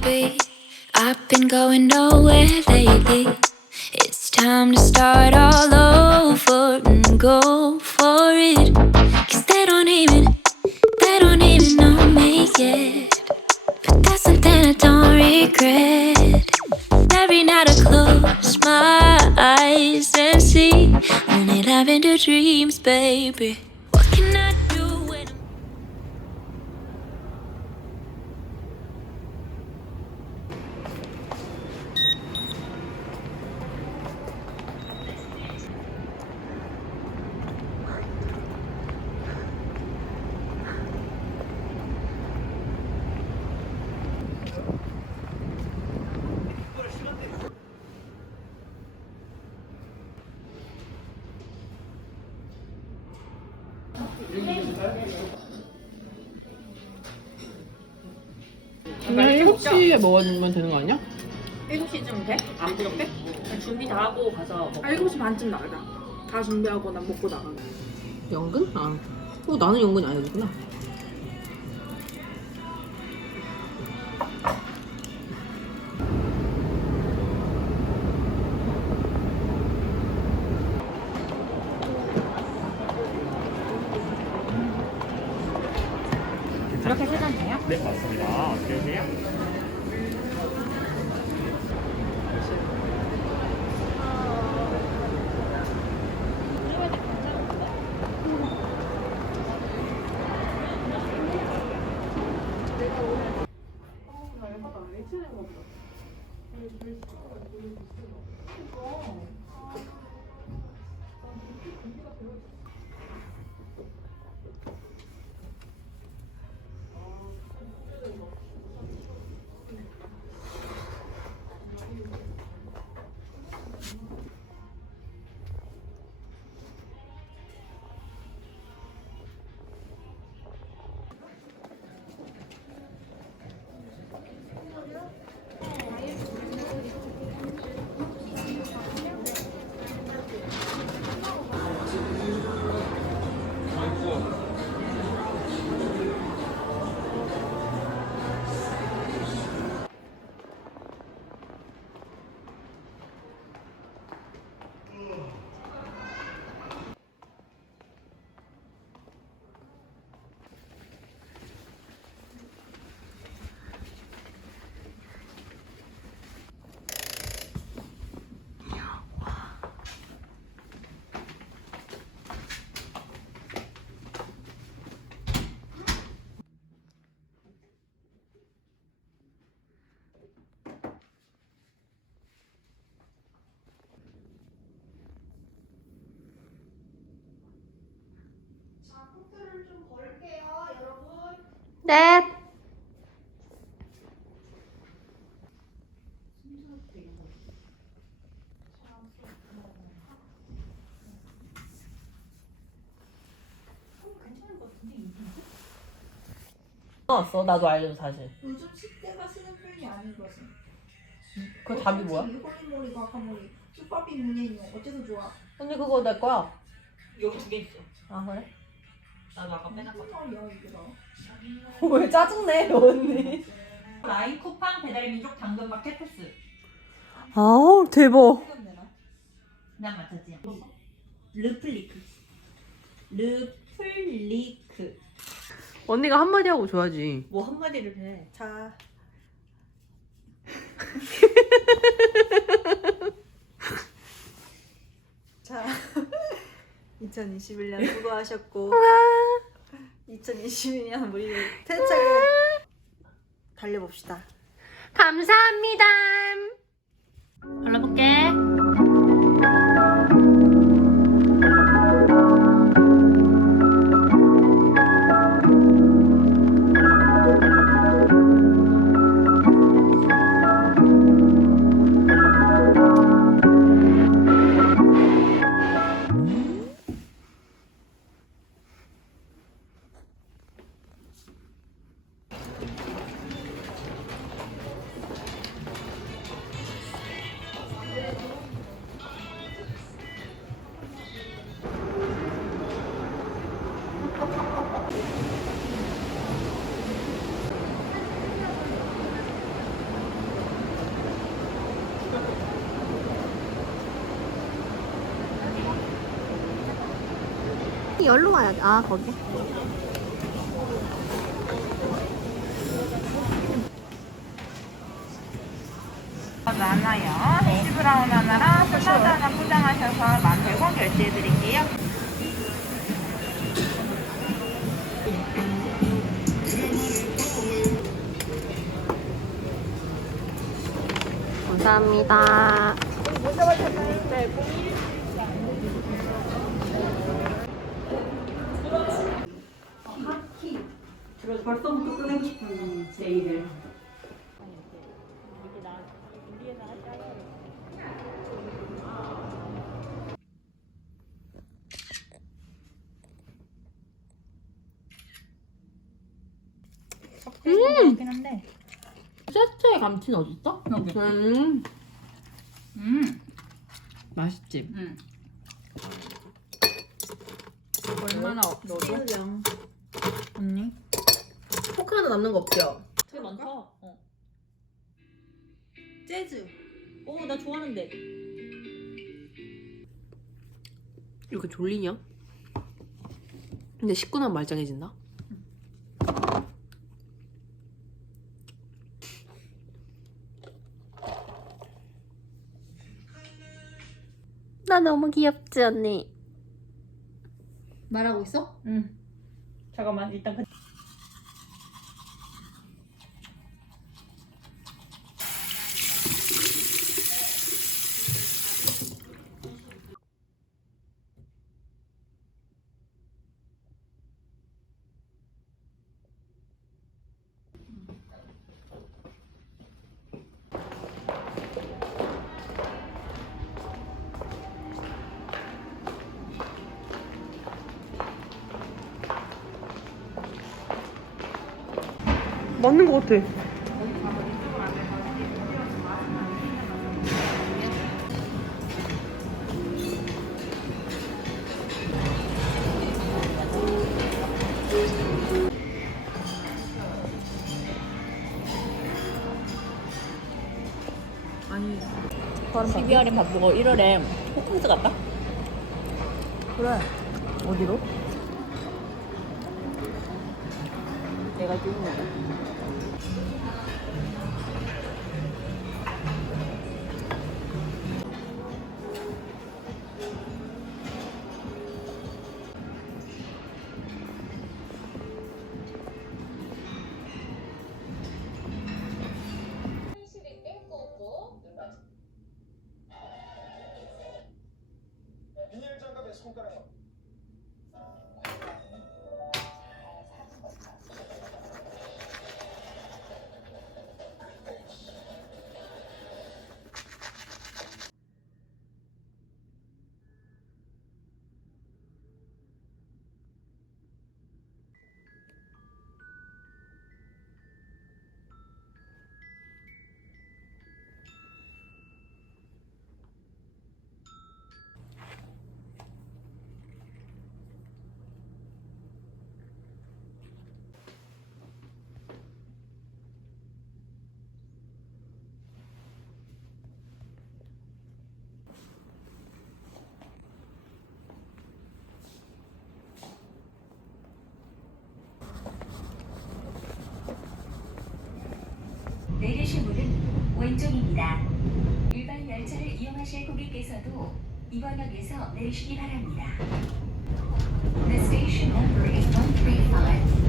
baby. I've been going nowhere lately. It's time to start all over and go for it. Cause they don't even, they don't even know me yet. But that's something I don't regret. Every night I close my eyes and see only lavender dreams, baby. What can I do 7시에 먹으면 되는 거 아니야? 7시쯤 돼? 안 부족해? 준비 다 하고 가서 먹아 7시 반쯤 나가자 다 준비하고 난 먹고 나가 연근? 아. 어, 나는 연근이 아니구나. 그렇게 세잔 돼요? 네, 맞습니다. 어떻게 오세요? 네. 나왔어. 나도 알려줘, 사실. 요즘 10대가 쓰는 표현이 아닌 거지. 그 답이 뭐야? 호리모리, 과카모리, 쭈빠삐 문예인용 어째서 좋아? 언니 그거 내 거야. 여기 두 개 있어 아, 그래? 나도 아까 빼놨거든. 왜 짜증내, 언니? 라인 쿠팡 배달의 민족 당근마켓 패스 아우, 대박. 그냥 맞췄지 르플리크 르플리크 언니가 한마디 하고 줘야지. 뭐 한마디를 해 자 자 2021년 수고하셨고 2022년 우리 텐차게 달려봅시다 감사합니다. 열로 가야 돼. 아, 거기. 많아요. 해시 브라운 하나랑 샐러드 하나 포장하셔서 11,100원 결제해드릴게요. 감사합니다. 벌써부터 끄는 기분 제이들. 세트의 감튀는 어딨어? 여기. 음, 음. 맛있지? 음. 얼마나 넣어줘? 새우령. 언니? 포크 하나 남는 거 없죠? 되게 많다. 어. 재즈. 오, 나 좋아하는데. 이렇게 졸리냐? 근데 식구 나면 말짱해진다? 나 너무 귀엽지, 언니? 말하고 있어? 응. 잠깐만, 일단 그. 맞는 거 같아. 아니. 12월에 바쁘고 1월에 호캉스 갔다? 그래. 어디로? 내가 찍은 거다. 내리실 왼쪽입니다. 일반 열차를 이용하실 고객께서도 이번 역에서 내리시기 바랍니다. The station number is 135.